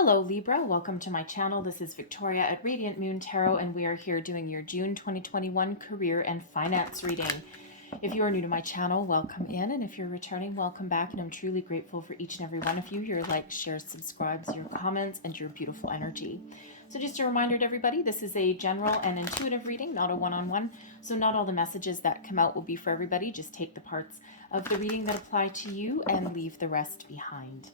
Hello Libra, welcome to my channel. This is Victoria at Radiant Moon Tarot, and we are here doing your June 2021 career and finance reading. If you are new to my channel, welcome in, and if you're returning, welcome back, and I'm truly grateful for each and every one of you, your likes, shares, subscribes, your comments, and your beautiful energy. So just a reminder to everybody, this is a general and intuitive reading, not a one-on-one, so not all the messages that come out will be for everybody. Just take the parts of the reading that apply to you and leave the rest behind.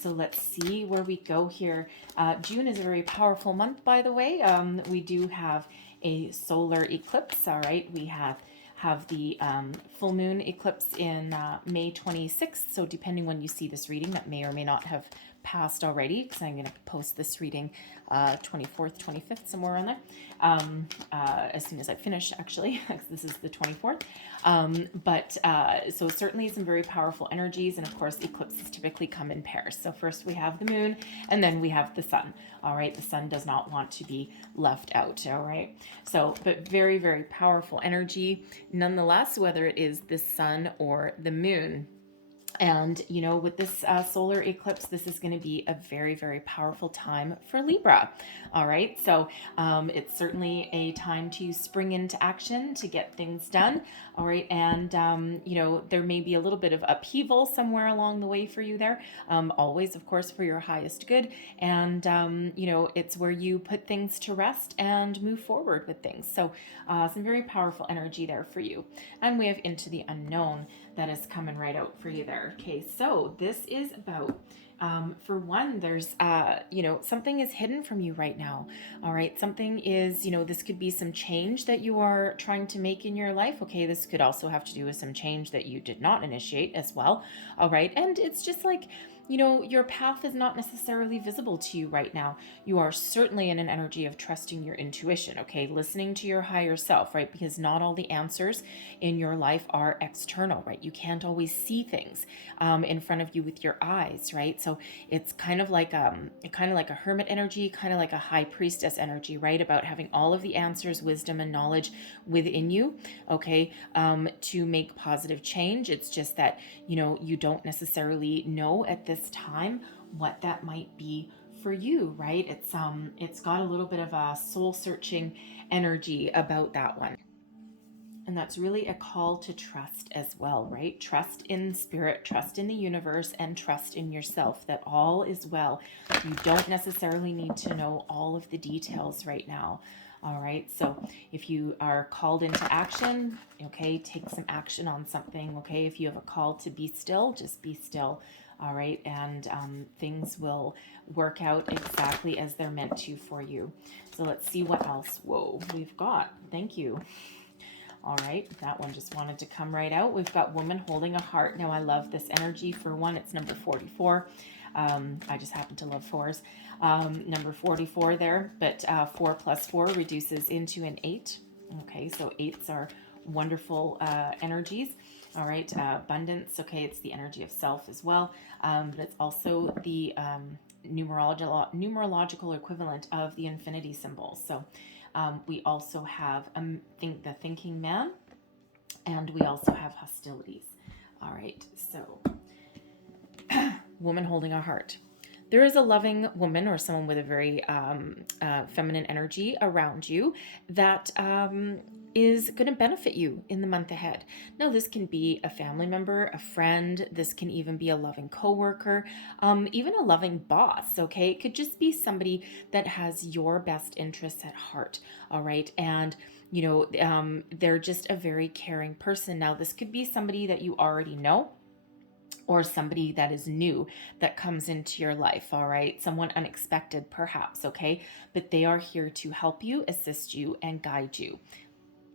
So let's see where we go here. June is a very powerful month, by the way. We do have a solar eclipse. All right, we have the full moon eclipse in May 26th. So depending when you see this reading, that may or may not have passed already, because I'm going to post this reading 24th, 25th, somewhere around there, as soon as I finish, actually, because this is the 24th. So certainly some very powerful energies, and of course eclipses typically come in pairs. So first we have the moon, and then we have the sun. All right, the sun does not want to be left out. All right, so but very, very powerful energy nonetheless, whether it is the sun or the moon. And, you know, with this solar eclipse, this is going to be a very, very powerful time for Libra. All right. So it's certainly a time to spring into action, to get things done. All right. And, you know, there may be a little bit of upheaval somewhere along the way for you there. Always, of course, for your highest good. And, you know, it's where you put things to rest and move forward with things. So some very powerful energy there for you. And we have into the unknown that is coming right out for you there. Okay, so this is about, for one, there's, you know, something is hidden from you right now. All right, something is, you know, this could be some change that you are trying to make in your life. Okay, this could also have to do with some change that you did not initiate as well. All right, and it's just like, you know, your path is not necessarily visible to you right now. You are certainly in an energy of trusting your intuition, okay? Listening to your higher self, right? Because not all the answers in your life are external, right? You can't always see things in front of you with your eyes, right? So it's kind of like a hermit energy, kind of like a high priestess energy, right? About having all of the answers, wisdom, and knowledge within you, okay, to make positive change. It's just that, you know, you don't necessarily know at this time what that might be for you, right? It's got a little bit of a soul searching energy about that one. And that's really a call to trust as well, right? Trust in spirit, trust in the universe, and trust in yourself that all is well. You don't necessarily need to know all of the details right now. All right, so if you are called into action, okay, take some action on something, okay? If you have a call to be still, just be still. All right, and things will work out exactly as they're meant to for you. So let's see what else, whoa, we've got. Thank you. All right, that one just wanted to come right out. We've got woman holding a heart. Now I love this energy. For one, it's number 44. I just happen to love fours. Number 44 there, but 4 plus 4 reduces into an 8. Okay, so 8s are wonderful energies. All right, abundance. Okay, it's the energy of self as well, but it's also the numerological equivalent of the infinity symbol. So we also have the thinking man, and we also have hostilities. All right, so woman holding a heart. There is a loving woman or someone with a very feminine energy around you that is going to benefit you in the month ahead. Now, this can be a family member, a friend. This can even be a loving coworker, even a loving boss, okay? It could just be somebody that has your best interests at heart, all right? And you know, they're just a very caring person. Now, this could be somebody that you already know, or somebody that is new that comes into your life, all right? Someone unexpected, perhaps, okay? But they are here to help you, assist you, and guide you.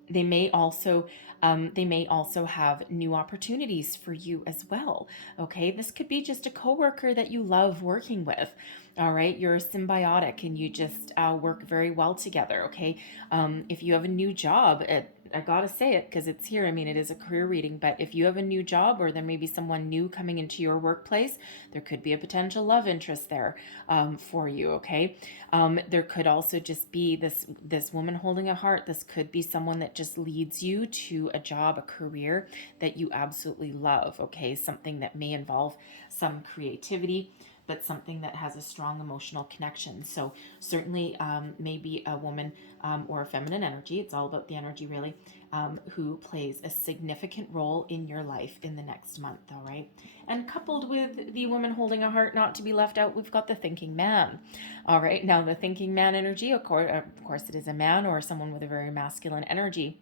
They may also have new opportunities for you as well, okay? This could be just a coworker that you love working with, all right? You're symbiotic and you just work very well together, okay? If you have a new job, I gotta say it because it's here. I mean, it is a career reading, but if you have a new job or there may be someone new coming into your workplace, there could be a potential love interest there for you, okay? There could also just be this woman holding a heart. This could be someone that just leads you to a job, a career that you absolutely love, okay? Something that may involve some creativity. but something that has a strong emotional connection. So certainly maybe a woman or a feminine energy, it's all about the energy really, who plays a significant role in your life in the next month, all right? And coupled with the woman holding a heart not to be left out, we've got the thinking man, all right? Now, the thinking man energy, of course, it is a man or someone with a very masculine energy.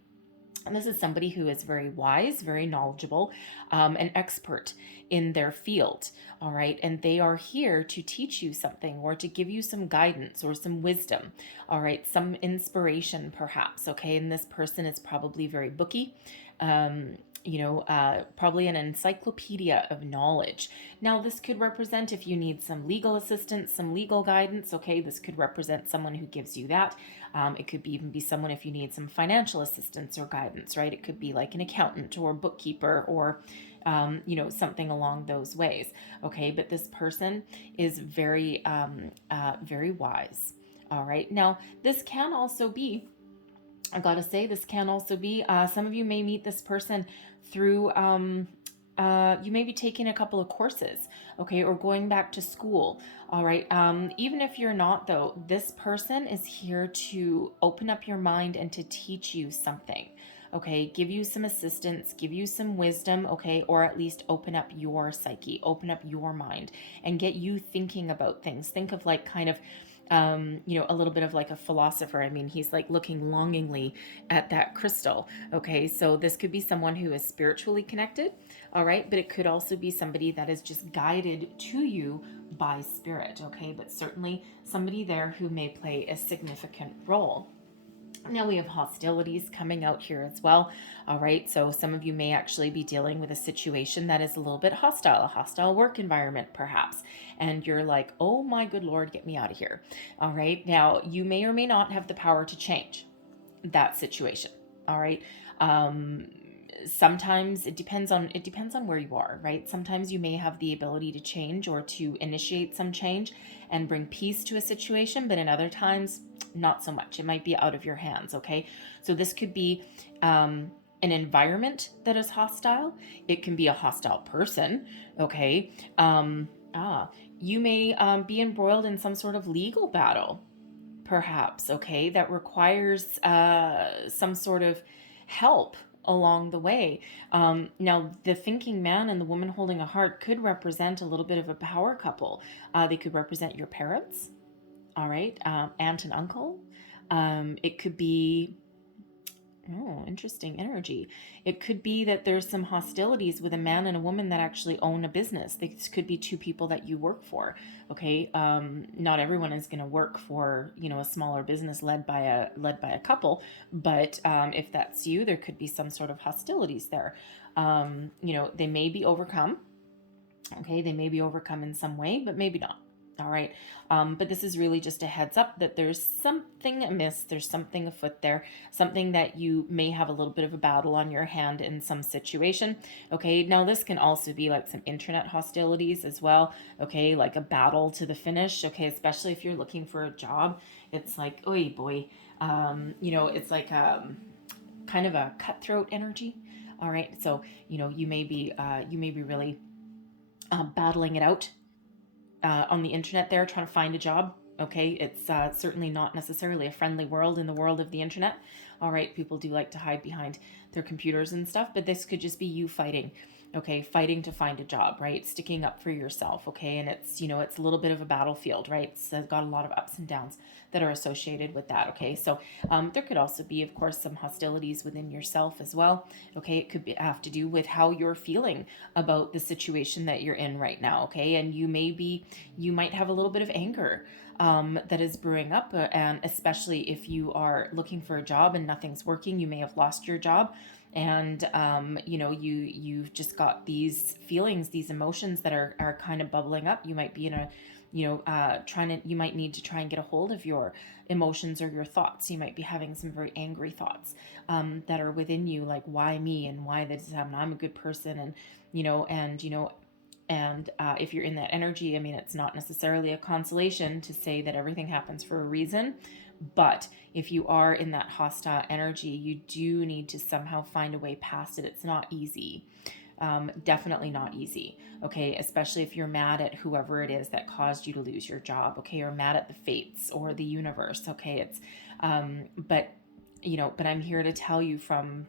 And this is somebody who is very wise, very knowledgeable, an expert in their field, all right? And they are here to teach you something or to give you some guidance or some wisdom, all right? Some inspiration, perhaps, okay? And this person is probably very booky, probably an encyclopedia of knowledge. Now, this could represent if you need some legal assistance, some legal guidance, okay? This could represent someone who gives you that. It could even be someone if you need some financial assistance or guidance, right? It could be like an accountant or bookkeeper or, something along those ways, okay? But this person is very, very wise, all right? Now, this can also be, I gotta say, this can also be, some of you may meet this person through, you may be taking a couple of courses, okay, or going back to school, all right? Even if you're not, though, this person is here to open up your mind and to teach you something, okay? Give you some assistance, give you some wisdom, okay? Or at least open up your psyche, open up your mind, and get you thinking about things. Think of like kind of, a little bit of like a philosopher. I mean, he's like looking longingly at that crystal. Okay, so this could be someone who is spiritually connected, all right, but it could also be somebody that is just guided to you by spirit, okay, but certainly somebody there who may play a significant role. Now we have hostilities coming out here as well. All right. So some of you may actually be dealing with a situation that is a little bit hostile, a hostile work environment, perhaps. And you're like, oh my good Lord, get me out of here. All right. Now you may or may not have the power to change that situation. All right. Sometimes it depends on where you are, right? Sometimes you may have the ability to change or to initiate some change and bring peace to a situation, but in other times, not so much. It might be out of your hands, okay? So this could be an environment that is hostile. It can be a hostile person, okay? You may be embroiled in some sort of legal battle, perhaps, okay, that requires some sort of help along the way. Now, the thinking man and the woman holding a heart could represent a little bit of a power couple. They could represent your parents, all right, aunt and uncle. It could be, oh, interesting energy. It could be that there's some hostilities with a man and a woman that actually own a business. This could be two people that you work for. Okay, not everyone is going to work for a smaller business led by a couple, but if that's you, there could be some sort of hostilities there. They may be overcome. Okay, they may be overcome in some way, but maybe not. All right. But this is really just a heads up that there's something amiss. There's something afoot there, something that you may have a little bit of a battle on your hand in some situation. Okay. Now this can also be like some internet hostilities as well. Okay. Like a battle to the finish. Okay. Especially if you're looking for a job, it's like, oy boy, it's like, kind of a cutthroat energy. All right. So, you may be really battling it out on the internet there, trying to find a job. Okay, it's certainly not necessarily a friendly world in the world of the internet. All right, people do like to hide behind their computers and stuff, but this could just be you fighting. Okay, fighting to find a job, right? Sticking up for yourself, okay? And it's, it's a little bit of a battlefield, right? It's got a lot of ups and downs that are associated with that, okay? So there could also be, of course, some hostilities within yourself as well, okay? It could have to do with how you're feeling about the situation that you're in right now, okay? And you might have a little bit of anger that is brewing up, and especially if you are looking for a job and nothing's working, you may have lost your job. And you've just got these feelings, these emotions that are kind of bubbling up. You might be in a you might need to try and get a hold of your emotions or your thoughts. You might be having some very angry thoughts that are within you, like, why me, and why this is happening? I'm a good person, and if you're in that energy, I mean, it's not necessarily a consolation to say that everything happens for a reason. But if you are in that hostile energy, you do need to somehow find a way past it. It's not easy. Definitely not easy. Okay. Especially if you're mad at whoever it is that caused you to lose your job. Okay. Or mad at the fates or the universe. Okay. But but I'm here to tell you from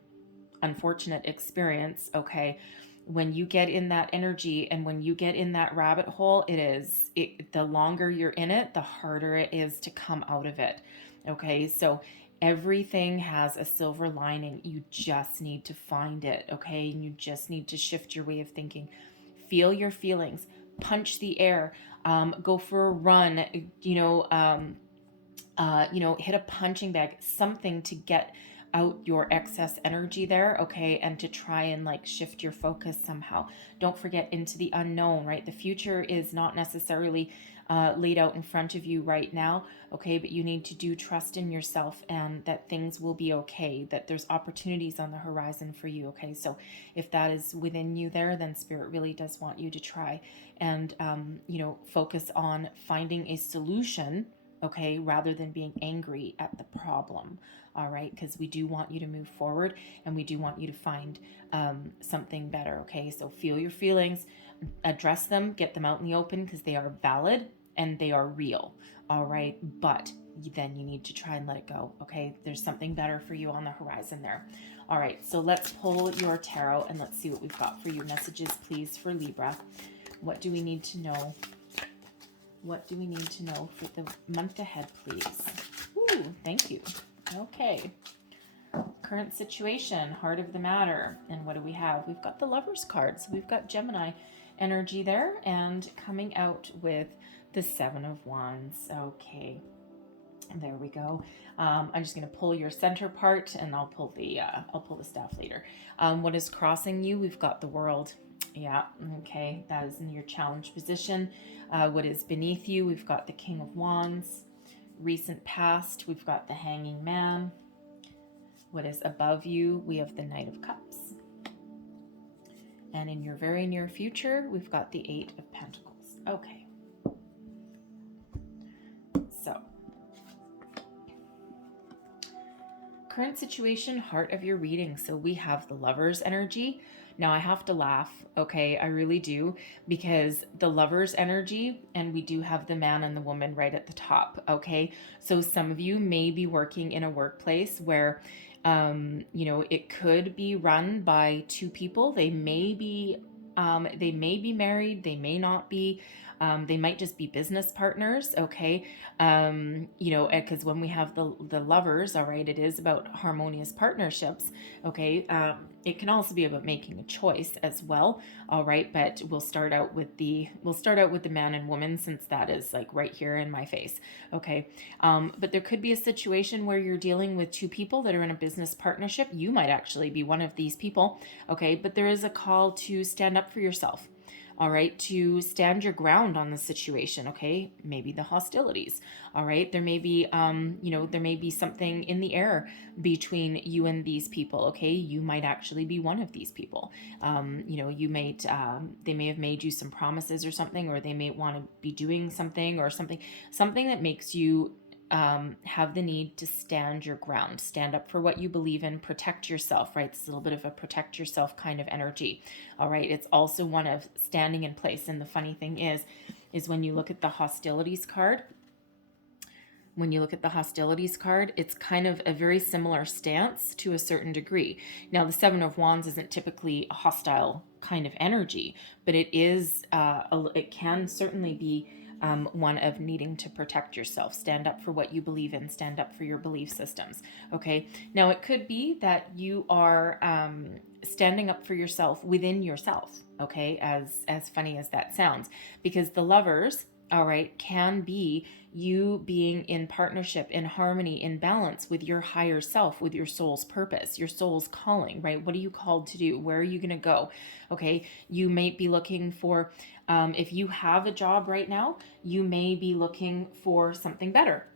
unfortunate experience. Okay. When you get in that energy and when you get in that rabbit hole, the longer you're in it, the harder it is to come out of it. Okay. So everything has a silver lining. You just need to find it. Okay. And you just need to shift your way of thinking. Feel your feelings, punch the air, go for a run, hit a punching bag, something to get out your excess energy there, okay, and to try and like shift your focus somehow. Don't forget into the unknown, right? The future is not necessarily laid out in front of you right now, okay, but you need to do trust in yourself and that things will be okay, that there's opportunities on the horizon for you, okay? So if that is within you there, then Spirit really does want you to try and, focus on finding a solution, okay, rather than being angry at the problem. All right, because we do want you to move forward and we do want you to find something better. Okay, so feel your feelings, address them, get them out in the open because they are valid and they are real. All right, but then you need to try and let it go. Okay, there's something better for you on the horizon there. All right, so let's pull your tarot and let's see what we've got for you. Messages, please, for Libra. What do we need to know? What do we need to know for the month ahead, please? Ooh, thank you. Okay. Current situation, heart of the matter. And what do we have? We've got the Lovers card. So we've got Gemini energy there and coming out with the Seven of Wands. Okay. There we go. I'm just going to pull your center part and I'll pull the staff later. What is crossing you? We've got the World. Yeah. Okay. That is in your challenge position. What is beneath you? We've got the King of Wands. Recent past, we've got the Hanging Man. What is above you? We have the Knight of Cups. And in your very near future, we've got the Eight of Pentacles. Okay. So, current situation, heart of your reading. So we have the Lovers energy. Now I have to laugh, okay? I really do, because the Lovers energy, and we do have the man and the woman right at the top, okay? So some of you may be working in a workplace where, it could be run by two people. They may be married, they may not be. They might just be business partners, okay? Because when we have the Lovers, all right, it is about harmonious partnerships, okay? It can also be about making a choice as well, all right? But we'll start out with the man and woman, since that is like right here in my face, okay? But there could be a situation where you're dealing with two people that are in a business partnership. You might actually be one of these people, okay? But there is a call to stand up for yourself. All right, to stand your ground on the situation, okay? Maybe the hostilities, all right? There may be, there may be something in the air between you and these people, okay? You might actually be one of these people. They may have made you some promises or something, or they may want to be doing something or something that makes you have the need to stand your ground, stand up for what you believe in, protect yourself, right? It's a little bit of a protect yourself kind of energy, all right? It's also one of standing in place. And the funny thing is when you look at the hostilities card, it's kind of a very similar stance to a certain degree. Now, the Seven of Wands isn't typically a hostile kind of energy, but it is, it can certainly be one of needing to protect yourself, stand up for what you believe in, stand up for your belief systems. Okay. Now it could be that you are standing up for yourself within yourself. Okay. As funny as that sounds, because the Lovers, all right, can be you being in partnership, in harmony, in balance with your higher self, with your soul's purpose, your soul's calling, right? What are you called to do? Where are you going to go? Okay. You may be looking for, if you have a job right now, you may be looking for something better.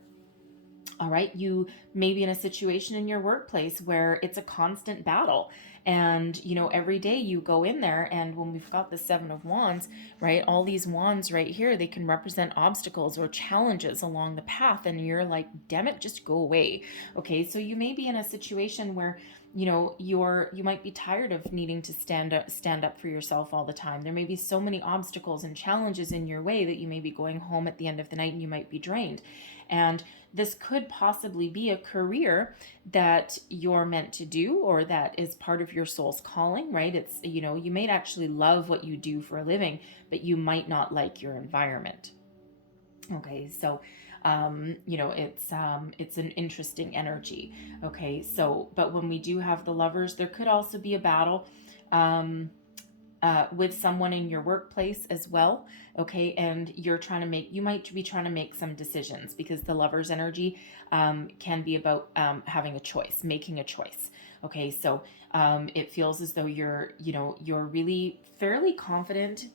All right. You may be in a situation in your workplace where it's a constant battle And, you know, every day you go in there, and when we've got the Seven of Wands, right, all these wands right here, they can represent obstacles or challenges along the path. And you're like, damn it, just go away. Okay, so you may be in a situation where, you know, you might be tired of needing to stand up for yourself all the time. There may be so many obstacles and challenges in your way that you may be going home at the end of the night and you might be drained. And this could possibly be a career that you're meant to do, or that is part of your soul's calling, right? It's, you know, you may actually love what you do for a living, but you might not like your environment. Okay, so you know, it's an interesting energy. Okay, so but when we do have the Lovers, there could also be a battle with someone in your workplace as well. Okay, and you might be trying to make some decisions, because the Lovers energy can be about having a choice, making a choice. Okay, so it feels as though you're really fairly confident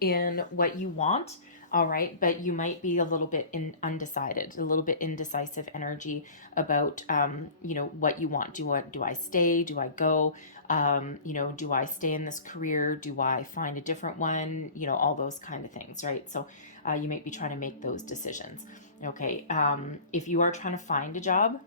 in what you want. All right, but you might be a little bit undecided, a little bit indecisive energy about, you know, what you want. Do I stay? Do I go? You know, do I stay in this career? Do I find a different one? You know, all those kind of things, right? So you might be trying to make those decisions. Okay, if you are trying to find a job,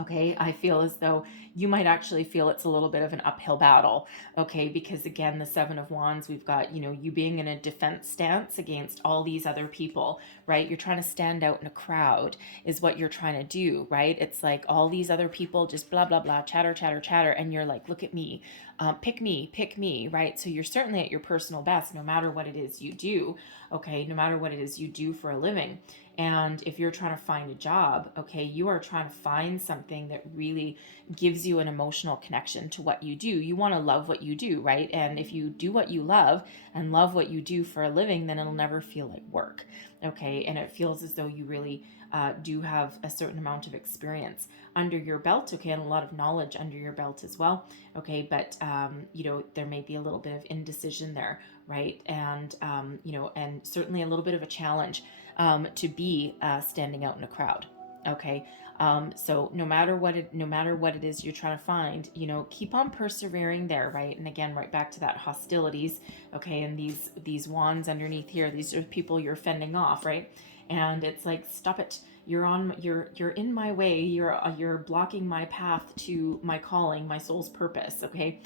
okay, I feel as though you might actually feel it's a little bit of an uphill battle. Okay, because again, the Seven of Wands, we've got, you know, you being in a defense stance against all these other people, right? You're trying to stand out in a crowd is what you're trying to do, right? It's like all these other people just blah blah blah, chatter chatter chatter, and you're like, look at me, pick me, right? So you're certainly at your personal best no matter what it is you do. Okay, no matter what it is you do for a living. And if you're trying to find a job, okay, you are trying to find something that really gives you an emotional connection to what you do. You want to love what you do, right? And if you do what you love and love what you do for a living, then it'll never feel like work. Okay, and it feels as though you really do have a certain amount of experience under your belt, okay, and a lot of knowledge under your belt as well, okay, but you know, there may be a little bit of indecision there, right? And you know, and certainly a little bit of a challenge to be standing out in a crowd. Okay, so no matter what it is you're trying to find, you know, keep on persevering there, right? And again, right back to that hostilities. Okay, and these wands underneath here, these are people you're fending off, right? And it's like, stop it. You're in my way. You're blocking my path to my calling, my soul's purpose. Okay,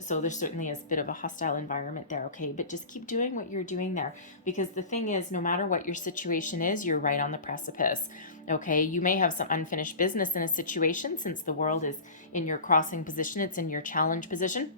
so there certainly is a bit of a hostile environment there. Okay, but just keep doing what you're doing there, because the thing is, no matter what your situation is, you're right on the precipice. Okay, you may have some unfinished business in a situation, since the world is in your crossing position, it's in your challenge position.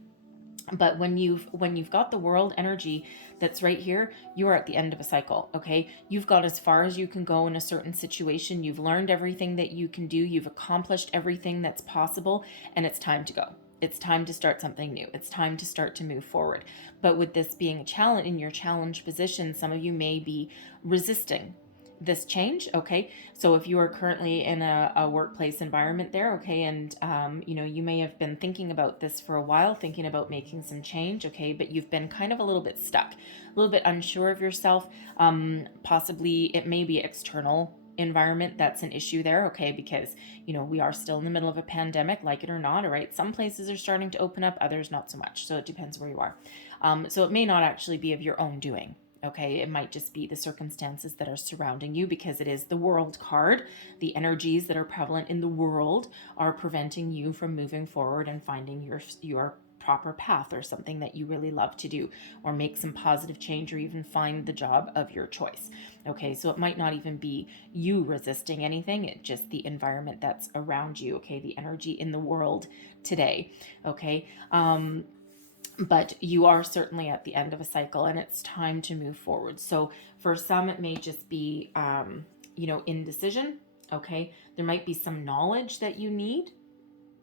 But when you've got the world energy that's right here, you are at the end of a cycle. Okay, you've got as far as you can go in a certain situation. You've learned everything that you can do. You've accomplished everything that's possible, and it's time to go. It's time to start something new. It's time to start to move forward. But with this being a challenge, in your challenge position, some of you may be resisting this change. Okay, so if you are currently in a workplace environment there, okay, and you know, you may have been thinking about this for a while, thinking about making some change, okay, but you've been kind of a little bit stuck, a little bit unsure of yourself. Possibly it may be external environment that's an issue there, okay, because you know, we are still in the middle of a pandemic, like it or not. All right, some places are starting to open up, others not so much, so it depends where you are. So it may not actually be of your own doing. Okay, it might just be the circumstances that are surrounding you, because it is the world card. The energies that are prevalent in the world are preventing you from moving forward and finding your proper path, or something that you really love to do, or make some positive change, or even find the job of your choice. Okay, so it might not even be you resisting anything, it's just the environment that's around you. Okay, the energy in the world today. Okay, but you are certainly at the end of a cycle, and it's time to move forward. So for some, it may just be, you know, indecision. Okay, there might be some knowledge that you need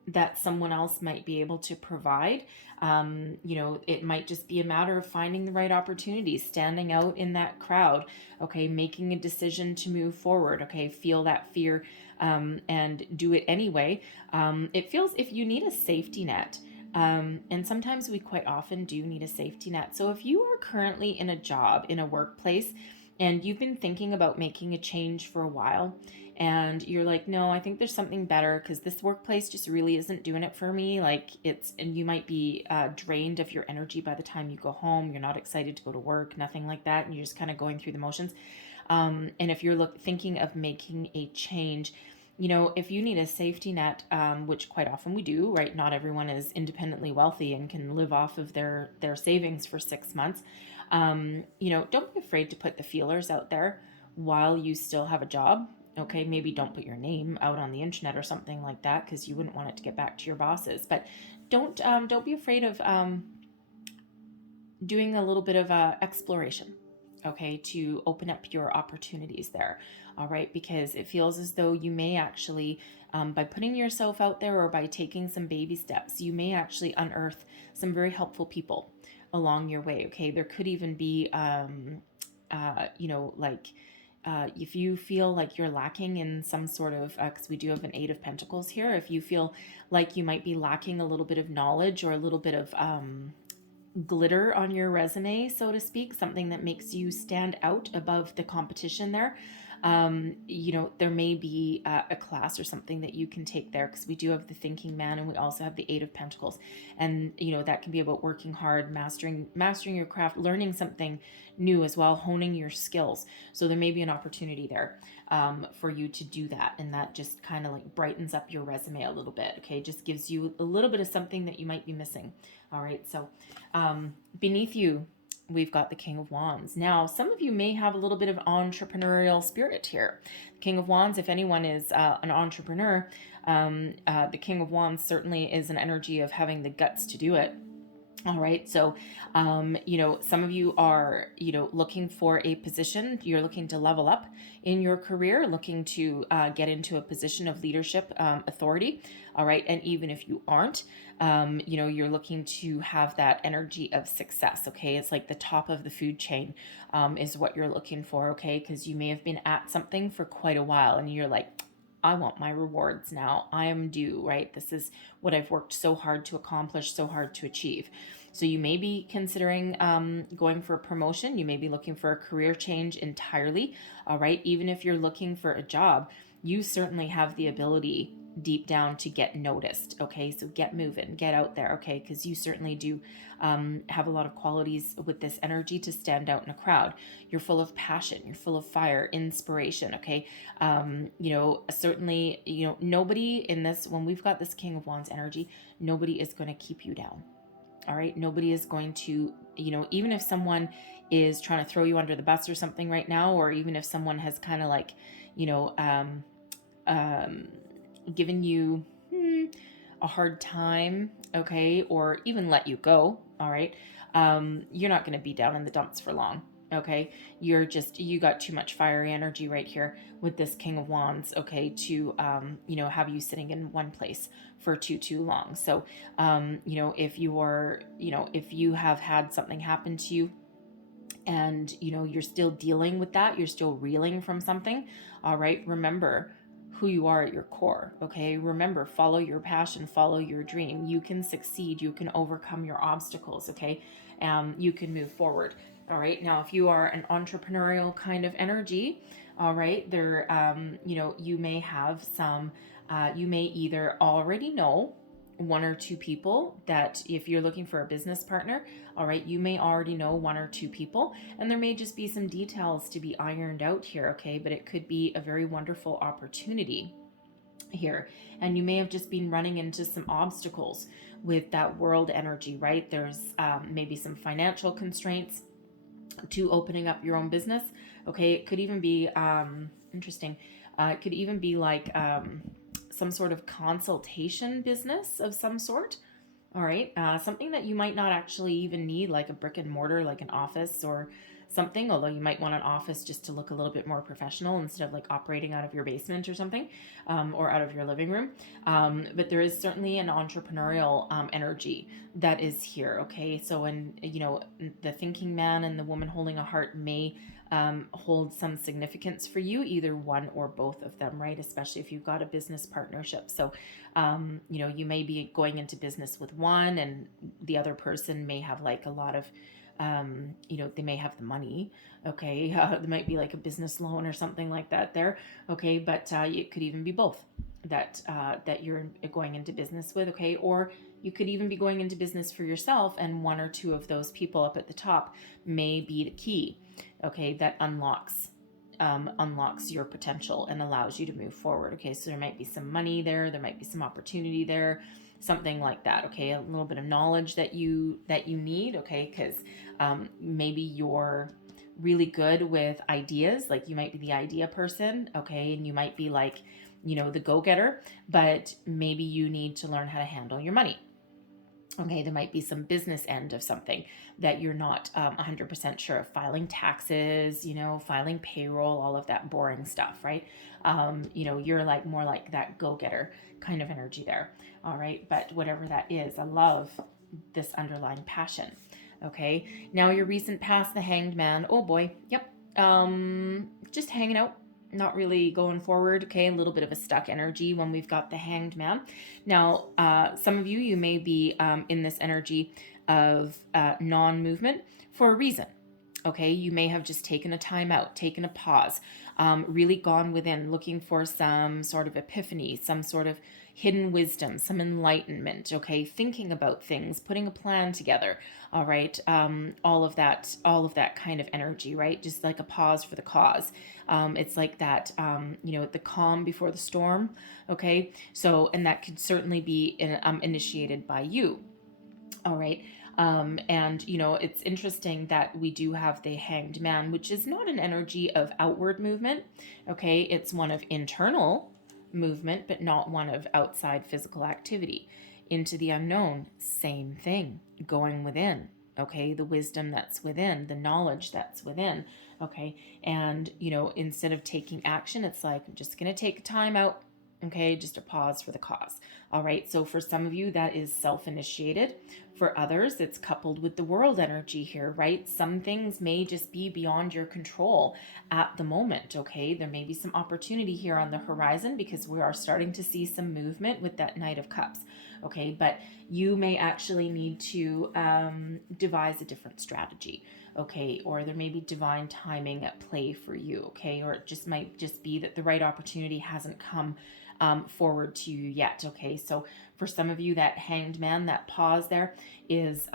that someone else might be able to provide. You know, it might just be a matter of finding the right opportunities, standing out in that crowd, okay, making a decision to move forward, okay, feel that fear and do it anyway. It feels, if you need a safety net, and sometimes we quite often do need a safety net. So if you are currently in a job, in a workplace, and you've been thinking about making a change for a while, and you're like, no, I think there's something better because this workplace just really isn't doing it for me. Like and you might be drained of your energy by the time you go home. You're not excited to go to work, nothing like that. And you're just kind of going through the motions. And if you're thinking of making a change, if you need a safety net, which quite often we do, right? Not everyone is independently wealthy and can live off of their savings for 6 months. Don't be afraid to put the feelers out there while you still have a job. Okay, maybe don't put your name out on the internet or something like that because you wouldn't want it to get back to your bosses. But don't be afraid of doing a little bit of exploration, okay, to open up your opportunities there. All right, because it feels as though you may actually, by putting yourself out there or by taking some baby steps, you may actually unearth some very helpful people along your way. Okay, there could even be, if you feel like you're lacking in some sort of, because we do have an Eight of Pentacles here, if you feel like you might be lacking a little bit of knowledge or a little bit of glitter on your resume, so to speak, something that makes you stand out above the competition there, there may be a class or something that you can take there, because we do have the Thinking Man and we also have the Eight of Pentacles, and that can be about working hard, mastering your craft, learning something new as well, honing your skills. So there may be an opportunity there for you to do that, and that just kind of like brightens up your resume a little bit. Okay, just gives you a little bit of something that you might be missing. All right, so beneath you, we've got the King of Wands. Now, some of you may have a little bit of entrepreneurial spirit here. King of Wands, if anyone is an entrepreneur, the King of Wands certainly is an energy of having the guts to do it. All right. So, some of you are, looking for a position. You're looking to level up in your career, looking to get into a position of leadership, authority. All right. And even if you aren't, you're looking to have that energy of success. Okay. It's like the top of the food chain is what you're looking for. Okay. Because you may have been at something for quite a while and you're like, I want my rewards now. I am due, right? This is what I've worked so hard to accomplish, so hard to achieve. So you may be considering going for a promotion. You may be looking for a career change entirely. All right. Even if you're looking for a job, you certainly have the ability deep down to get noticed. Okay. So get moving, get out there. Okay. Because you certainly do have a lot of qualities with this energy to stand out in a crowd. You're full of passion. You're full of fire, inspiration. Okay. Certainly, nobody in this, when we've got this King of Wands energy, nobody is going to keep you down. All right. Nobody is going to, even if someone is trying to throw you under the bus or something right now, or even if someone has kind of like, given you a hard time, okay, or even let you go, all right, you're not going to be down in the dumps for long, okay? You got too much fiery energy right here with this King of Wands, okay, to, have you sitting in one place for too long. So, if you have had something happen to you, and you're still dealing with that, you're still reeling from something, all right, remember who you are at your core. Okay, remember, follow your passion, follow your dream. You can succeed, you can overcome your obstacles. Okay, you can move forward. All right, now if you are an entrepreneurial kind of energy, all right, there you may have some you may either already know one or two people that, if you're looking for a business partner, all right, you may already know one or two people, and there may just be some details to be ironed out here. Okay, but it could be a very wonderful opportunity here, and you may have just been running into some obstacles with that world energy, right? There's maybe some financial constraints to opening up your own business. Okay, it could even be interesting. It could even be like some sort of consultation business of some sort. All right, something that you might not actually even need, like a brick and mortar, like an office or something, although you might want an office just to look a little bit more professional instead of like operating out of your basement or something, or out of your living room. But there is certainly an entrepreneurial energy that is here. Okay, so the Thinking Man and the Woman Holding a Heart may hold some significance for you, either one or both of them, right? Especially if you've got a business partnership. So, you may be going into business with one, and the other person may have like a lot of you know, they may have the money, okay? There might be like a business loan or something like that there, okay? But it could even be both that you're going into business with, okay? Or you could even be going into business for yourself, and one or two of those people up at the top may be the key, okay, that unlocks your potential and allows you to move forward. Okay, so there might be some money there might be some opportunity there, something like that. Okay, a little bit of knowledge that you need. Okay, because maybe you're really good with ideas, like you might be the idea person. Okay, and you might be like, you know, the go-getter, but maybe you need to learn how to handle your money. Okay, there might be some business end of something that you're not 100% sure of. Filing taxes, you know, filing payroll, all of that boring stuff, right? You know, you're like more like that go-getter kind of energy there. All right, but whatever that is, I love this underlying passion. Okay, now your recent past, the Hanged Man. Oh boy, yep. Just hanging out, not really going forward. Okay, a little bit of a stuck energy when we've got the Hanged Man. Now, some of you may be in this energy of non-movement for a reason. Okay, you may have just taken a time out, taken a pause, really gone within, looking for some sort of epiphany, some sort of hidden wisdom, some enlightenment. Okay, thinking about things, putting a plan together. All right, all of that kind of energy, right? Just like a pause for the cause. It's like that, you know, the calm before the storm. Okay, so, and that could certainly be initiated by you. All right. And, you know, it's interesting that we do have the Hanged Man, which is not an energy of outward movement. Okay. It's one of internal movement, but not one of outside physical activity. Into the unknown, same thing, going within. Okay. The wisdom that's within, the knowledge that's within. Okay. And, you know, instead of taking action, it's like, I'm just going to take time out. Okay. Just a pause for the cause. All right. So for some of you, that is self-initiated. For others, it's coupled with the world energy here, right? Some things may just be beyond your control at the moment, okay? There may be some opportunity here on the horizon because we are starting to see some movement with that Knight of Cups, okay? But you may actually need to devise a different strategy, okay? Or there may be divine timing at play for you, okay? Or it just might just be that the right opportunity hasn't come forward to you yet. Okay, so for some of you, that Hanged Man, that pause there is,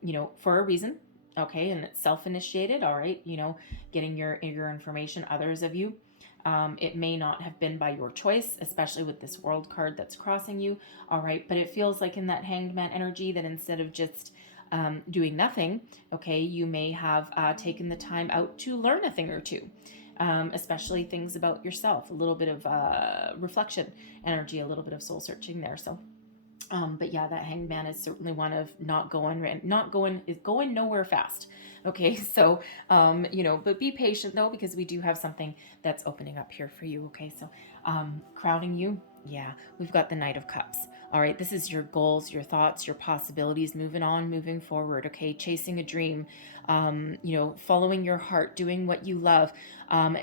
you know, for a reason. Okay, and it's self-initiated. All right, you know, getting your information. Others of you, it may not have been by your choice, especially with this World card that's crossing you. All right, but it feels like in that Hanged Man energy that instead of just doing nothing, okay, you may have taken the time out to learn a thing or two. Especially things about yourself, a little bit of reflection energy, a little bit of soul searching there. So, but yeah, that Hanged Man is certainly one of is going nowhere fast. Okay, so you know, but be patient though, because we do have something that's opening up here for you. Okay, so crowning you, yeah, we've got the Knight of Cups. All right, this is your goals, your thoughts, your possibilities, moving on, moving forward. Okay, chasing a dream, you know, following your heart, doing what you love,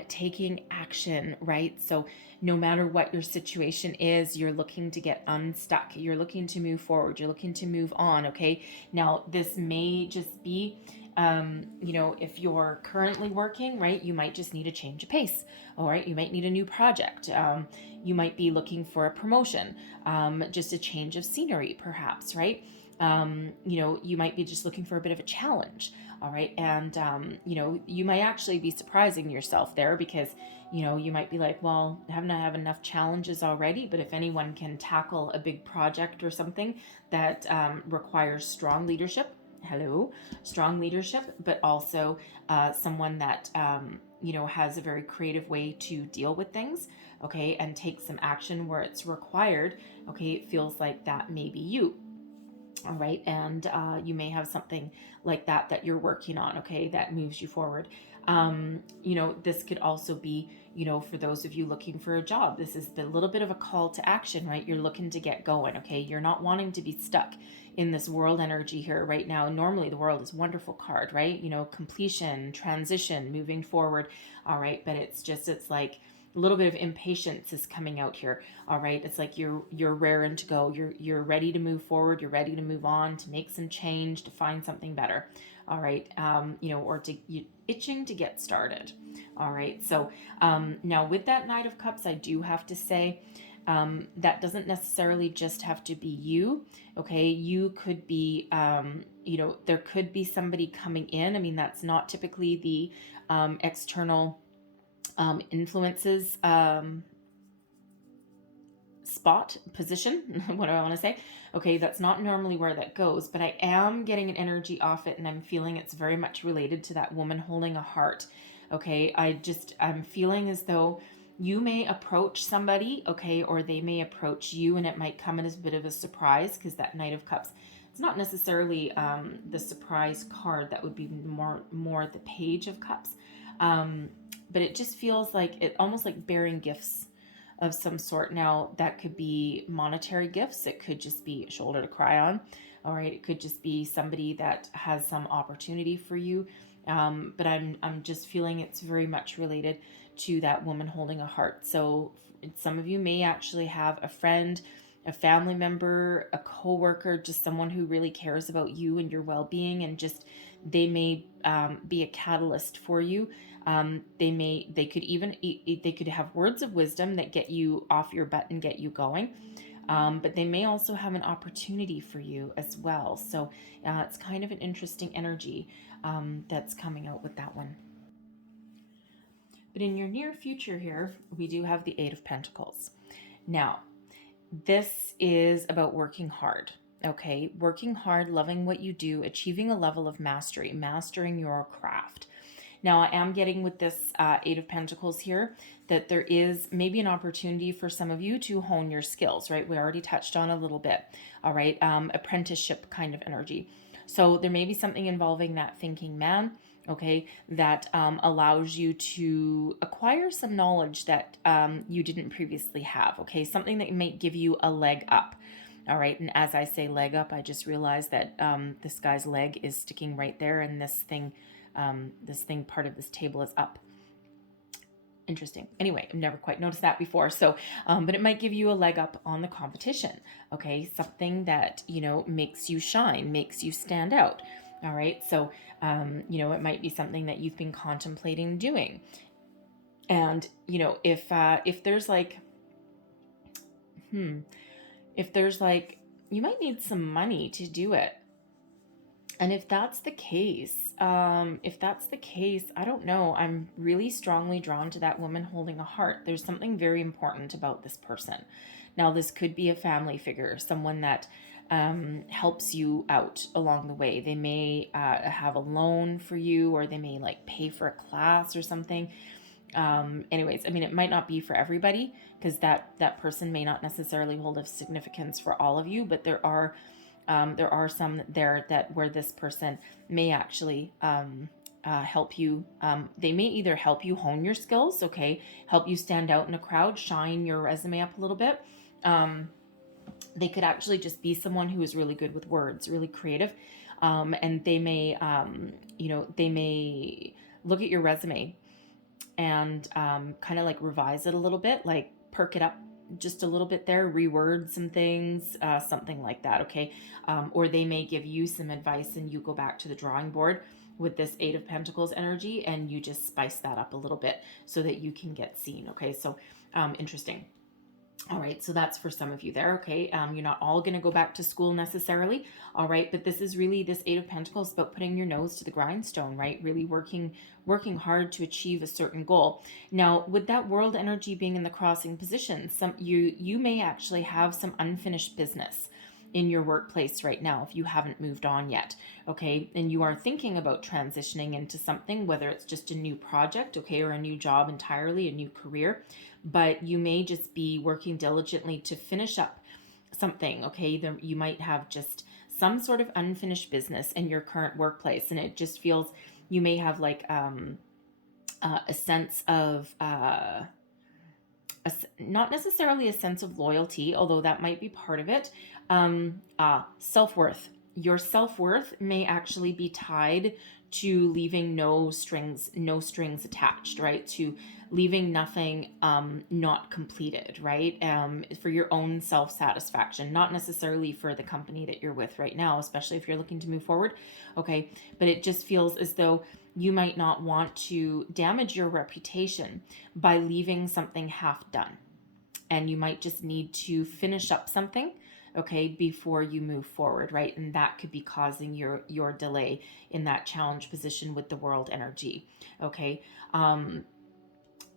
taking action, right? So no matter what your situation is, you're looking to get unstuck. You're looking to move forward. You're looking to move on. Okay, now this may just be you know, if you're currently working, right, you might just need a change of pace. All right, you might need a new project. You might be looking for a promotion, just a change of scenery, perhaps, right? You know, you might be just looking for a bit of a challenge. All right, and you know, you might actually be surprising yourself there because, you know, you might be like, well, haven't I have enough challenges already? But if anyone can tackle a big project or something that requires strong leadership, strong leadership, but also someone that you know, has a very creative way to deal with things, okay, and take some action where it's required. Okay, it feels like that may be you. All right, and you may have something like that you're working on, okay, that moves you forward. You know, this could also be, you know, for those of you looking for a job, this is a little bit of a call to action, right? You're looking to get going, okay? You're not wanting to be stuck in this world energy here right now. Normally the world is a wonderful card, right? You know, completion, transition, moving forward. All right, but it's like a little bit of impatience is coming out here. All right, it's like you're raring to go. You're ready to move forward. You're ready to move on, to make some change, to find something better. all right, or itching to get started. All right, so now with that Knight of Cups, I do have to say, that doesn't necessarily just have to be you. Okay, you could be, there could be somebody coming in. I mean, that's not typically the external influences spot position. What do I want to say? Okay, that's not normally where that goes, but I am getting an energy off it, and I'm feeling it's very much related to that woman holding a heart. Okay, I'm feeling as though you may approach somebody, okay, or they may approach you, and it might come in as a bit of a surprise, because that Knight of Cups, it's not necessarily the surprise card. That would be more the Page of Cups, but it just feels like it almost like bearing gifts of some sort. Now, that could be monetary gifts. It could just be a shoulder to cry on. All right, it could just be somebody that has some opportunity for you. But I'm just feeling it's very much related to that woman holding a heart. So some of you may actually have a friend, a family member, a coworker, just someone who really cares about you and your well-being, and just they may be a catalyst for you. They could have words of wisdom that get you off your butt and get you going. But they may also have an opportunity for you as well. So it's kind of an interesting energy that's coming out with that one. But in your near future here, we do have the Eight of Pentacles. Now, this is about working hard. Okay, working hard, loving what you do, achieving a level of mastery, mastering your craft. Now, I am getting with this Eight of Pentacles here that there is maybe an opportunity for some of you to hone your skills, right? We already touched on a little bit, all right? Apprenticeship kind of energy. So there may be something involving that thinking man, okay, that allows you to acquire some knowledge that you didn't previously have, okay? Something that might give you a leg up. All right, and as I say leg up, I just realized that this guy's leg is sticking right there, and this thing part of this table is up. Interesting. Anyway, I've never quite noticed that before. So, but it might give you a leg up on the competition. Okay, something that makes you shine, makes you stand out. All right, so it might be something that you've been contemplating doing, and if there's like, you might need some money to do it. And if that's the case, I don't know. I'm really strongly drawn to that woman holding a heart. There's something very important about this person. Now, this could be a family figure, someone that helps you out along the way. They may have a loan for you, or they may like pay for a class or something. Anyways, I mean, it might not be for everybody, because that person may not necessarily hold a significance for all of you, but there are some there that where this person may actually help you. They may either help you hone your skills, okay, help you stand out in a crowd, shine your resume up a little bit. They could actually just be someone who is really good with words, really creative, and they may look at your resume and kind of like revise it a little bit, like perk it up just a little bit there, reword some things, something like that, okay? Or they may give you some advice and you go back to the drawing board with this Eight of Pentacles energy and you just spice that up a little bit so that you can get seen, okay? So interesting. All right, so that's for some of you there, okay? You're not all going to go back to school necessarily, all right? But this is really, this Eight of Pentacles about putting your nose to the grindstone, right? Really working hard to achieve a certain goal. Now, with that World energy being in the crossing position, you may actually have some unfinished business in your workplace right now if you haven't moved on yet, okay? And you are thinking about transitioning into something, whether it's just a new project, okay, or a new job entirely, a new career, but you may just be working diligently to finish up something, okay? You might have just some sort of unfinished business in your current workplace, and it just feels you may have like a sense of not necessarily a sense of loyalty, although that might be part of it. Self-worth. Your self-worth may actually be tied to leaving no strings attached, right? To leaving nothing not completed, right? For your own self-satisfaction, not necessarily for the company that you're with right now, especially if you're looking to move forward, okay? But it just feels as though you might not want to damage your reputation by leaving something half done. And you might just need to finish up something, okay, before you move forward, right? And that could be causing your delay in that challenge position with the world energy, okay?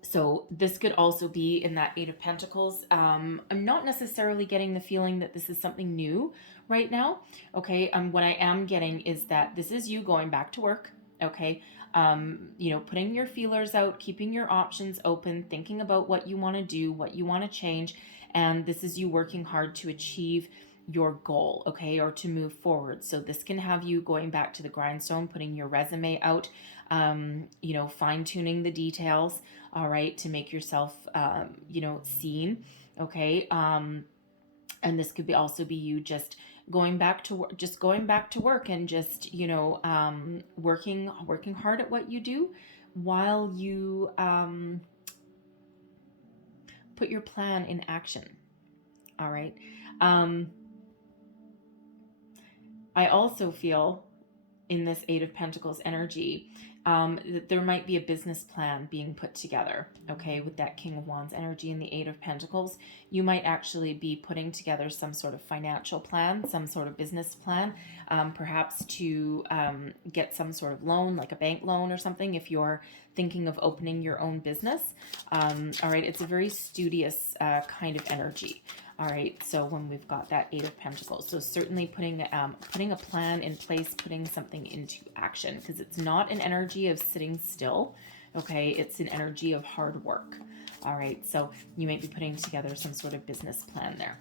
So this could also be in that Eight of Pentacles. I'm not necessarily getting the feeling that this is something new right now, okay? What I am getting is that this is you going back to work, okay? You know, putting your feelers out, keeping your options open, thinking about what you want to do, what you want to change, and this is you working hard to achieve your goal, okay, or to move forward. So this can have you going back to the grindstone, putting your resume out, you know, fine-tuning the details, all right, to make yourself, you know, seen, okay. And this could be also be you just going back to work, and just, you know, working hard at what you do while you put your plan in action. All right. I also feel in this Eight of Pentacles energy that there might be a business plan being put together, okay, with that King of Wands energy and the Eight of Pentacles. You might actually be putting together some sort of financial plan, some sort of business plan, perhaps to get some sort of loan, like a bank loan or something, if you're thinking of opening your own business. All right, it's a very studious kind of energy. All right, so when we've got that Eight of Pentacles, so certainly putting a plan in place, putting something into action, because it's not an energy of sitting still, okay? It's an energy of hard work. All right, so you might be putting together some sort of business plan there.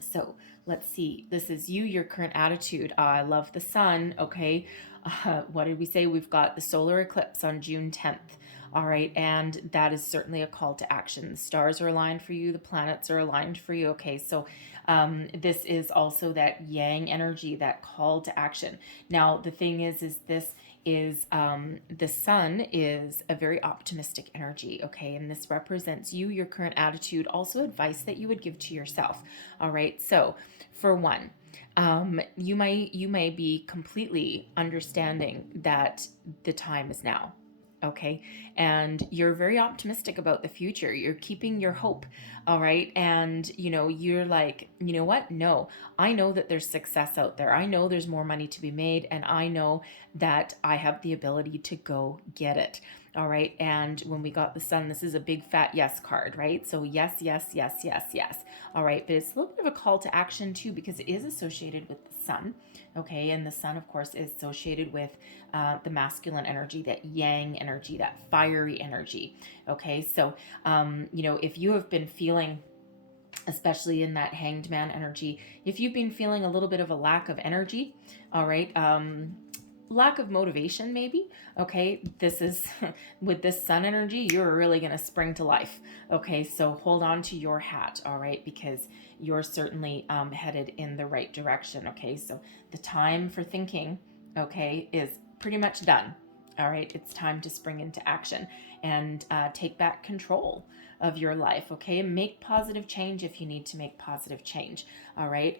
So let's see. This is you, your current attitude. I love the sun, okay? What did we say? We've got the solar eclipse on June 10th. All right, and that is certainly a call to action. The stars are aligned for you. The planets are aligned for you. Okay, so this is also that yang energy, that call to action. Now, the thing is this is the sun is a very optimistic energy, okay? And this represents you, your current attitude, also advice that you would give to yourself. All right, so for one, you may be completely understanding that the time is now. Okay. And you're very optimistic about the future. You're keeping your hope. All right. And, you know, you're like, you know what? No, I know that there's success out there. I know there's more money to be made. And I know that I have the ability to go get it. All right. And when we got the sun, this is a big fat yes card, right? So yes, yes, yes, yes, yes. All right. But it's a little bit of a call to action too, because it is associated with the sun. Okay. And the sun, of course, is associated with the masculine energy, that yang energy, that fiery energy. Okay. So, you know, if you have been feeling, especially in that hanged man energy, if you've been feeling a little bit of a lack of energy, all right, lack of motivation maybe, okay, this is with this sun energy, you're really going to spring to life. Okay, so hold on to your hat, all right, because you're certainly headed in the right direction. Okay, so the time for thinking, okay, is pretty much done. All right, it's time to spring into action and take back control of your life. Okay, make positive change if you need to make positive change. All right,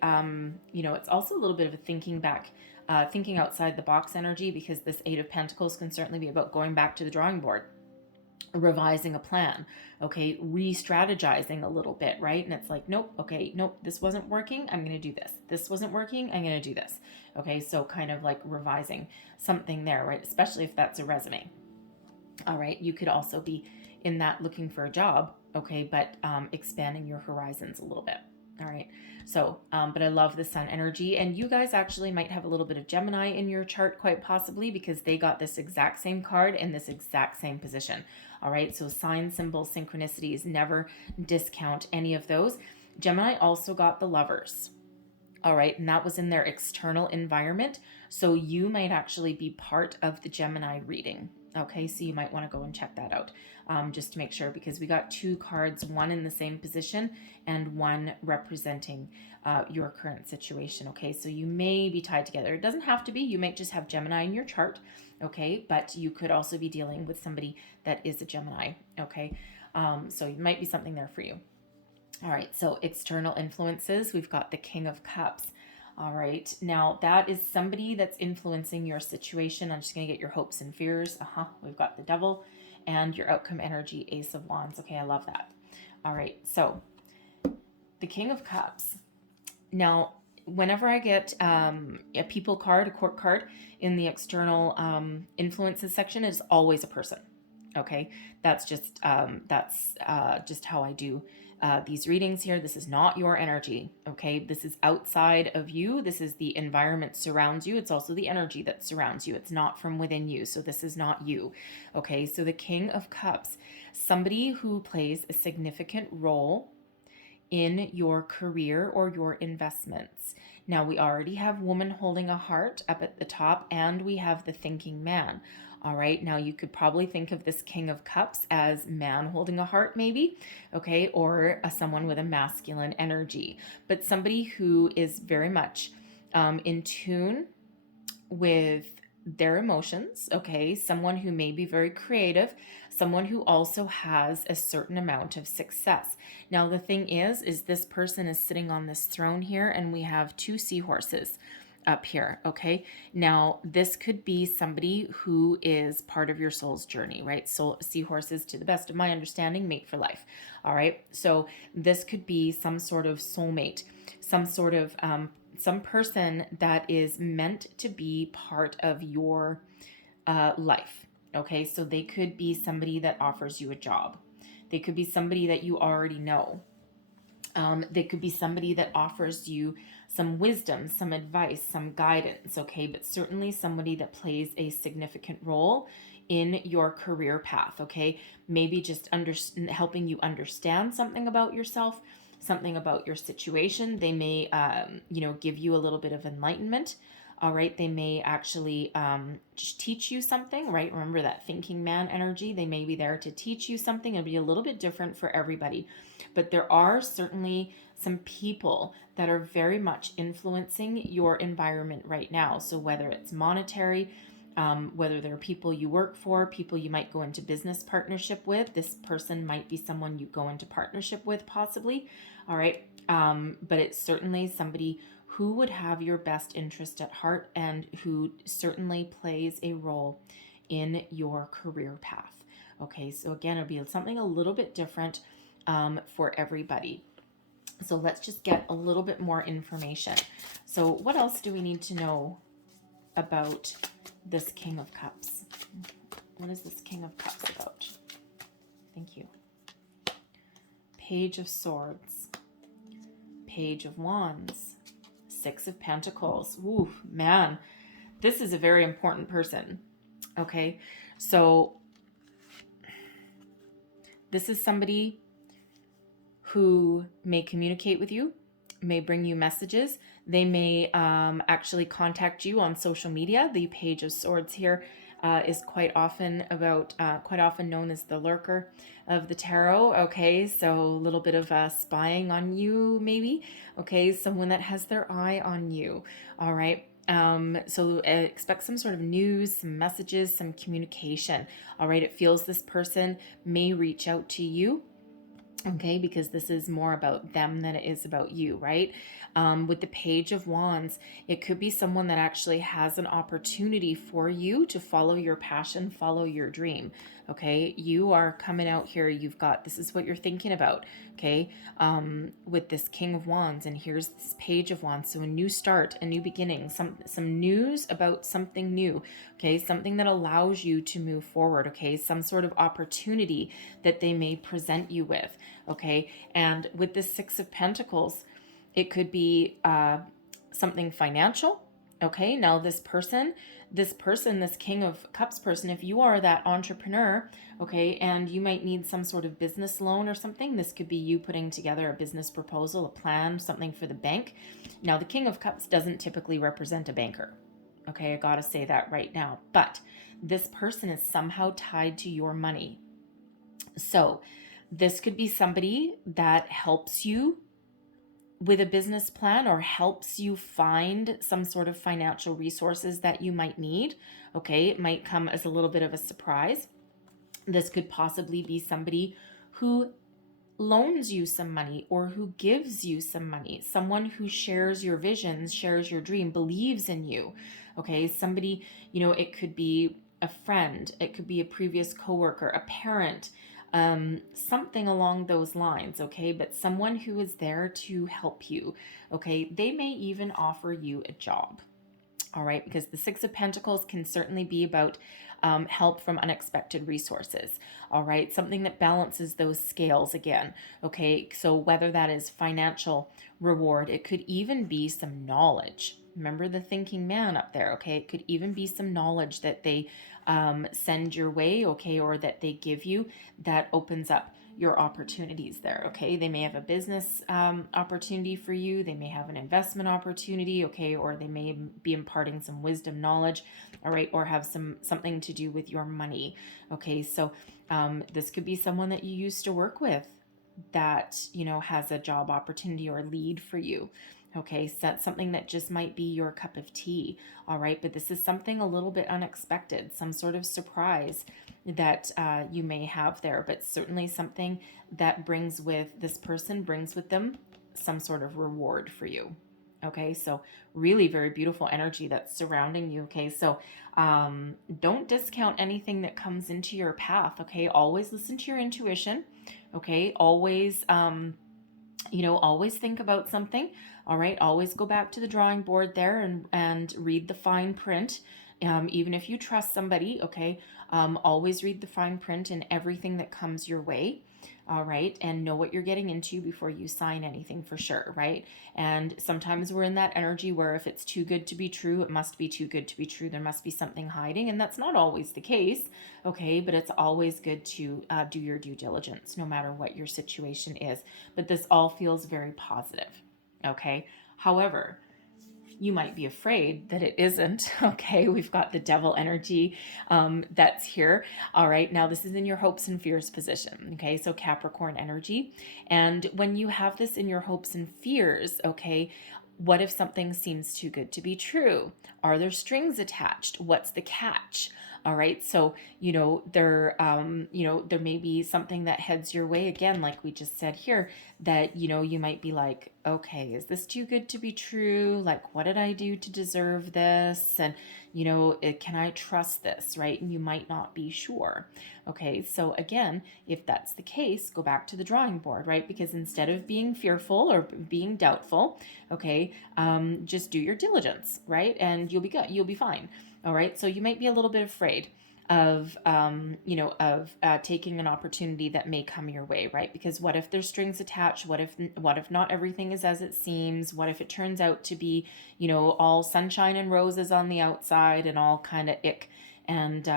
you know, it's also a little bit of a thinking outside the box energy, because this Eight of Pentacles can certainly be about going back to the drawing board, revising a plan, okay, re-strategizing a little bit, right? And it's like, nope, okay, nope, this wasn't working, I'm going to do this. This wasn't working, I'm going to do this. Okay, so kind of like revising something there, right? Especially if that's a resume. All right, you could also be in that looking for a job, okay, but expanding your horizons a little bit. All right, so, but I love the sun energy, and you guys actually might have a little bit of Gemini in your chart, quite possibly, because they got this exact same card in this exact same position. All right, so sign, symbols, synchronicities, never discount any of those. Gemini also got the Lovers. All right, and that was in their external environment. So you might actually be part of the Gemini reading. Okay, so you might want to go and check that out just to make sure, because we got 2 cards, one in the same position and one representing your current situation. Okay, so you may be tied together. It doesn't have to be. You might just have Gemini in your chart. Okay, but you could also be dealing with somebody that is a Gemini. Okay, so it might be something there for you. All right, so external influences. We've got the King of Cups. All right, now that is somebody that's influencing your situation. I'm just going to get your hopes and fears. We've got the Devil and your outcome energy, Ace of Wands. Okay, I love that. All right, so the King of Cups. Now, whenever I get a people card, a court card in the external influences section, it is always a person. Okay, that's just how I do these readings here. This is not your energy. Okay, this is outside of you. This is the environment surrounds you. It's also the energy that surrounds you. It's not from within you. So this is not you. Okay, so the King of Cups, somebody who plays a significant role in your career or your investments. Now, we already have woman holding a heart up at the top, and we have the thinking man. All right, now you could probably think of this King of Cups as man holding a heart, maybe, okay, or someone with a masculine energy, but somebody who is very much in tune with their emotions, okay, someone who may be very creative, someone who also has a certain amount of success. Now, the thing is this person is sitting on this throne here, and we have 2 seahorses up here, okay? Now, this could be somebody who is part of your soul's journey, right? So seahorses, to the best of my understanding, mate for life, all right? So this could be some sort of soulmate, some sort of some person that is meant to be part of your life, okay? So they could be somebody that offers you a job. They could be somebody that you already know. They could be somebody that offers you some wisdom, some advice, some guidance, okay? But certainly somebody that plays a significant role in your career path, okay? Maybe just helping you understand something about yourself, something about your situation. They may, give you a little bit of enlightenment. All right. They may actually just teach you something, right? Remember that thinking man energy. They may be there to teach you something. It'll be a little bit different for everybody. But there are certainly some people that are very much influencing your environment right now. So whether it's monetary, whether they're people you work for, people you might go into business partnership with, this person might be someone you go into partnership with possibly. All right. But it's certainly somebody who would have your best interest at heart and who certainly plays a role in your career path. Okay, so again, it'll be something a little bit different for everybody. So let's just get a little bit more information. So what else do we need to know about this King of Cups? What is this King of Cups about? Thank you. Page of Swords, Page of Wands, 6 of Pentacles. Ooh, man, this is a very important person. Okay, so this is somebody who may communicate with you, may bring you messages. They may actually contact you on social media. The Page of Swords here is quite often known as the lurker of the tarot. Okay, so a little bit of spying on you, maybe. Okay, someone that has their eye on you. All right. So expect some sort of news, some messages, some communication. All right, it feels this person may reach out to you. Okay, because this is more about them than it is about you, right? With the Page of Wands, it could be someone that actually has an opportunity for you to follow your passion, follow your dream. Okay, you are coming out here. This is what you're thinking about. Okay, with this King of Wands, and here's this Page of Wands. So a new start, a new beginning, some news about something new. Okay, something that allows you to move forward. Okay, some sort of opportunity that they may present you with. Okay, and with this 6 of Pentacles, it could be something financial. Okay, now this King of Cups person, if you are that entrepreneur, okay, and you might need some sort of business loan or something, this could be you putting together a business proposal, a plan, something for the bank. Now, the King of Cups doesn't typically represent a banker. Okay, I gotta say that right now. But this person is somehow tied to your money. So this could be somebody that helps you with a business plan or helps you find some sort of financial resources that you might need. Okay, it might come as a little bit of a surprise. This could possibly be somebody who loans you some money or who gives you some money, someone who shares your visions, shares your dream, believes in you. Okay, somebody, it could be a friend, it could be a previous coworker, a parent, something along those lines. Okay, but someone who is there to help you. Okay, they may even offer you a job. All right, because the Six of Pentacles can certainly be about help from unexpected resources. All right, something that balances those scales again. Okay, so whether that is financial reward, it could even be some knowledge. Remember the thinking man up there. Okay, it could even be some knowledge that they send your way. Okay, or that they give you that opens up your opportunities there. Okay, they may have a business opportunity for you, they may have an investment opportunity. Okay, or they may be imparting some wisdom, knowledge. All right, or have something to do with your money. Okay, so this could be someone that you used to work with that has a job opportunity or lead for you. Okay, so that's something that just might be your cup of tea. All right, but this is something a little bit unexpected, some sort of surprise that you may have there, but certainly something that brings with them some sort of reward for you. Okay, so really very beautiful energy that's surrounding you. Okay, so don't discount anything that comes into your path. Okay, always listen to your intuition. Okay, always always think about something. All right, always go back to the drawing board there and read the fine print. Even if you trust somebody, okay, always read the fine print in everything that comes your way. All right, and know what you're getting into before you sign anything for sure, right? And sometimes we're in that energy where if it's too good to be true, it must be too good to be true. There must be something hiding, and that's not always the case, okay? But it's always good to do your due diligence, no matter what your situation is. But this all feels very positive, okay? However, you might be afraid that it isn't. Okay, we've got the devil energy that's here. All right, now this is in your hopes and fears position. Okay, so Capricorn energy. And when you have this in your hopes and fears, okay, what if something seems too good to be true? Are there strings attached? What's the catch? All right, so there may be something that heads your way again, like we just said here, that you might be like, okay, is this too good to be true? Like, what did I do to deserve this? And can I trust this, right? And you might not be sure. Okay, so again, if that's the case, go back to the drawing board, right? Because instead of being fearful or being doubtful, okay, just do your diligence, right? And you'll be good. You'll be fine. All right, so you might be a little bit afraid of taking an opportunity that may come your way, right? Because what if there's strings attached? What if not everything is as it seems? What if it turns out to be all sunshine and roses on the outside and all kind of ick and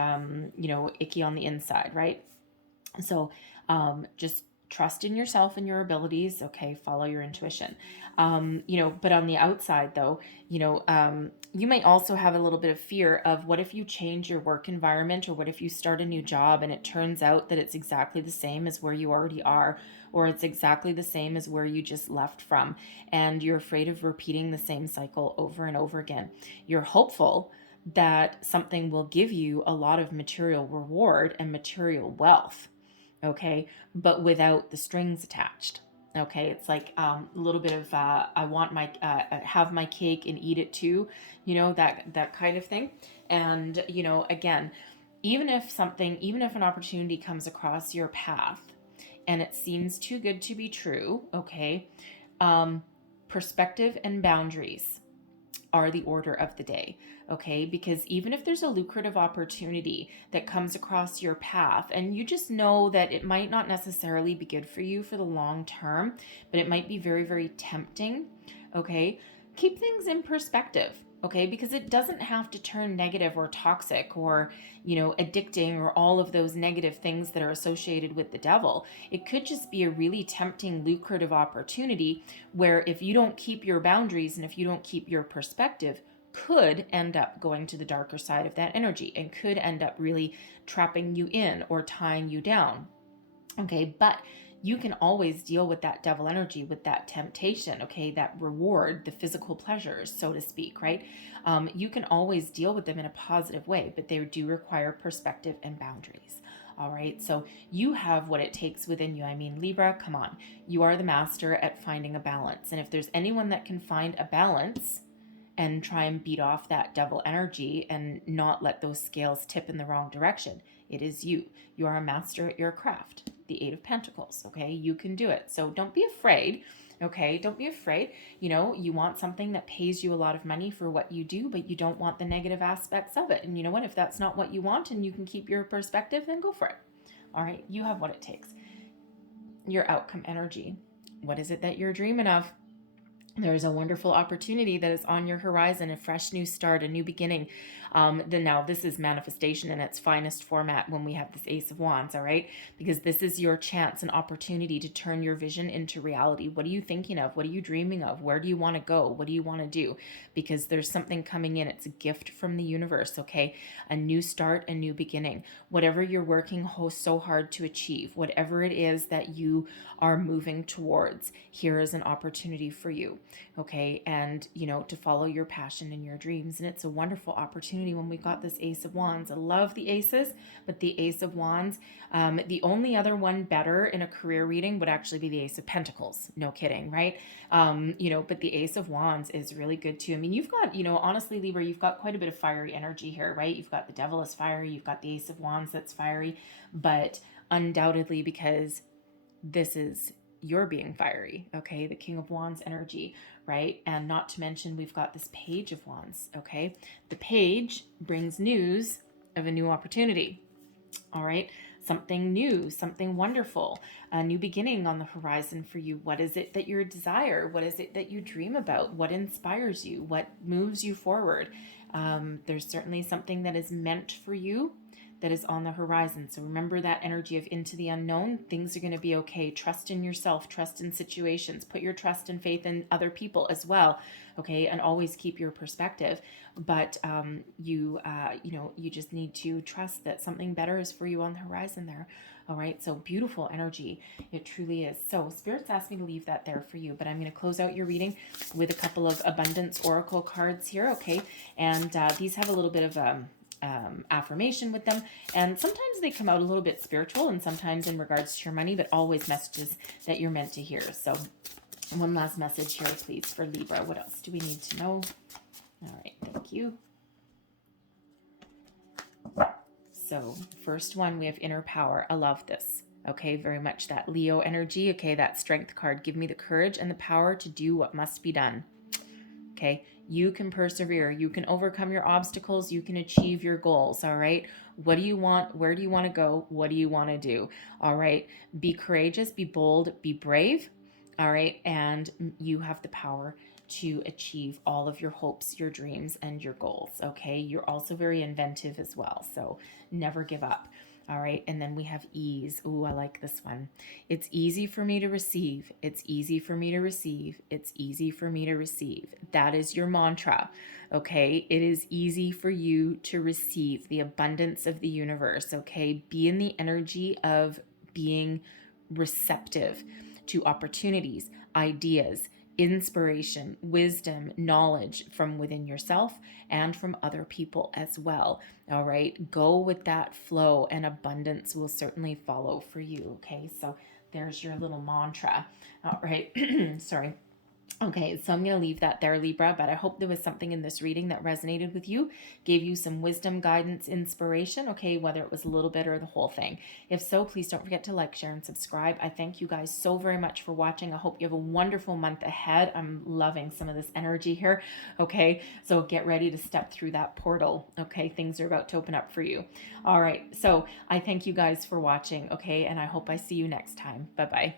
icky on the inside, right? So just trust in yourself and your abilities. Okay, follow your intuition. But on the outside though, you might also have a little bit of fear of what if you change your work environment, or what if you start a new job and it turns out that it's exactly the same as where you already are, or it's exactly the same as where you just left from, and you're afraid of repeating the same cycle over and over again. You're hopeful that something will give you a lot of material reward and material wealth, okay, but without the strings attached. Okay, it's like a little bit of I want my have my cake and eat it too, that kind of thing. And again, even if an opportunity comes across your path and it seems too good to be true, okay, perspective and boundaries are the order of the day, okay? Because even if there's a lucrative opportunity that comes across your path and you just know that it might not necessarily be good for you for the long term, but it might be very, very tempting, okay? Keep things in perspective, okay? Because it doesn't have to turn negative or toxic or, addicting or all of those negative things that are associated with the devil. It could just be a really tempting, lucrative opportunity where if you don't keep your boundaries and if you don't keep your perspective, could end up going to the darker side of that energy and could end up really trapping you in or tying you down. Okay, but you can always deal with that devil energy, with that temptation, okay, that reward, the physical pleasures, so to speak, right? You can always deal with them in a positive way, but they do require perspective and boundaries. All right, so you have what it takes within you. I mean, Libra, come on. You are the master at finding a balance. And if there's anyone that can find a balance and try and beat off that devil energy and not let those scales tip in the wrong direction, it is you. You are a master at your craft, the Eight of Pentacles, okay? You can do it. So don't be afraid, okay? Don't be afraid. You know, you want something that pays you a lot of money for what you do, but you don't want the negative aspects of it. And you know what? If that's not what you want and you can keep your perspective, then go for it. All right? You have what it takes. Your outcome energy. What is it that you're dreaming of? There's a wonderful opportunity that is on your horizon, a fresh new start, a new beginning. Then now this is manifestation in its finest format when we have this Ace of Wands, all right? Because this is your chance, an opportunity to turn your vision into reality. What are you thinking of? What are you dreaming of? Where do you want to go? What do you want to do? Because there's something coming in. It's a gift from the universe, okay? A new start, a new beginning. Whatever you're working so hard to achieve, whatever it is that you are moving towards, here is an opportunity for you, okay? And, you know, to follow your passion and your dreams. And it's a wonderful opportunity when we got this Ace of Wands. I love the aces, but the Ace of Wands, the only other one better in a career reading would actually be the Ace of Pentacles. No kidding, right? You know, but the Ace of Wands is really good too. I mean, you've got, you know, honestly, Libra, you've got quite a bit of fiery energy here, right? You've got the Devil is fiery. You've got the Ace of Wands that's fiery, but undoubtedly because this is you're being fiery, okay? The King of Wands energy, right? And not to mention we've got this Page of Wands, okay? The Page brings news of a new opportunity, all right? Something new, something wonderful, a new beginning on the horizon for you. What is it that you desire? What is it that you dream about? What inspires you? What moves you forward? There's certainly something that is meant for you that is on the horizon. So remember that energy of into the unknown. Things are going to be okay. Trust in yourself, trust in situations, put your trust and faith in other people as well, okay? And always keep your perspective. But you know, you just need to trust that something better is for you on the horizon there. All right, so beautiful energy. It truly is. So Spirit's asked me to leave that there for you, but I'm going to close out your reading with a couple of abundance oracle cards here, okay? And these have a little bit of affirmation with them, and sometimes they come out a little bit spiritual and sometimes in regards to your money, but always messages that you're meant to hear. So one last message here, please, for Libra. What else do we need to know? All right, thank you. So first one, we have inner power. I love this. Okay, very much that Leo energy. Okay, that strength card. Give me the courage and the power to do what must be done. Okay, you can persevere. You can overcome your obstacles. You can achieve your goals. All right. What do you want? Where do you want to go? What do you want to do? All right. Be courageous, be bold, be brave. All right. And you have the power to achieve all of your hopes, your dreams, and your goals. Okay. You're also very inventive as well. So never give up. All right. And then we have ease. Ooh, I like this one. It's easy for me to receive. It's easy for me to receive. It's easy for me to receive. That is your mantra. Okay. It is easy for you to receive the abundance of the universe. Okay. Be in the energy of being receptive to opportunities, ideas, inspiration, wisdom, knowledge from within yourself and from other people as well. All right, go with that flow and abundance will certainly follow for you. Okay, so there's your little mantra. All right, sorry. Okay, so I'm going to leave that there, Libra, but I hope there was something in this reading that resonated with you, gave you some wisdom, guidance, inspiration, okay, whether it was a little bit or the whole thing. If so, please don't forget to like, share, and subscribe. I thank you guys so very much for watching. I hope you have a wonderful month ahead. I'm loving some of this energy here, okay? So get ready to step through that portal, okay? Things are about to open up for you. All right, so I thank you guys for watching, okay? And I hope I see you next time. Bye-bye.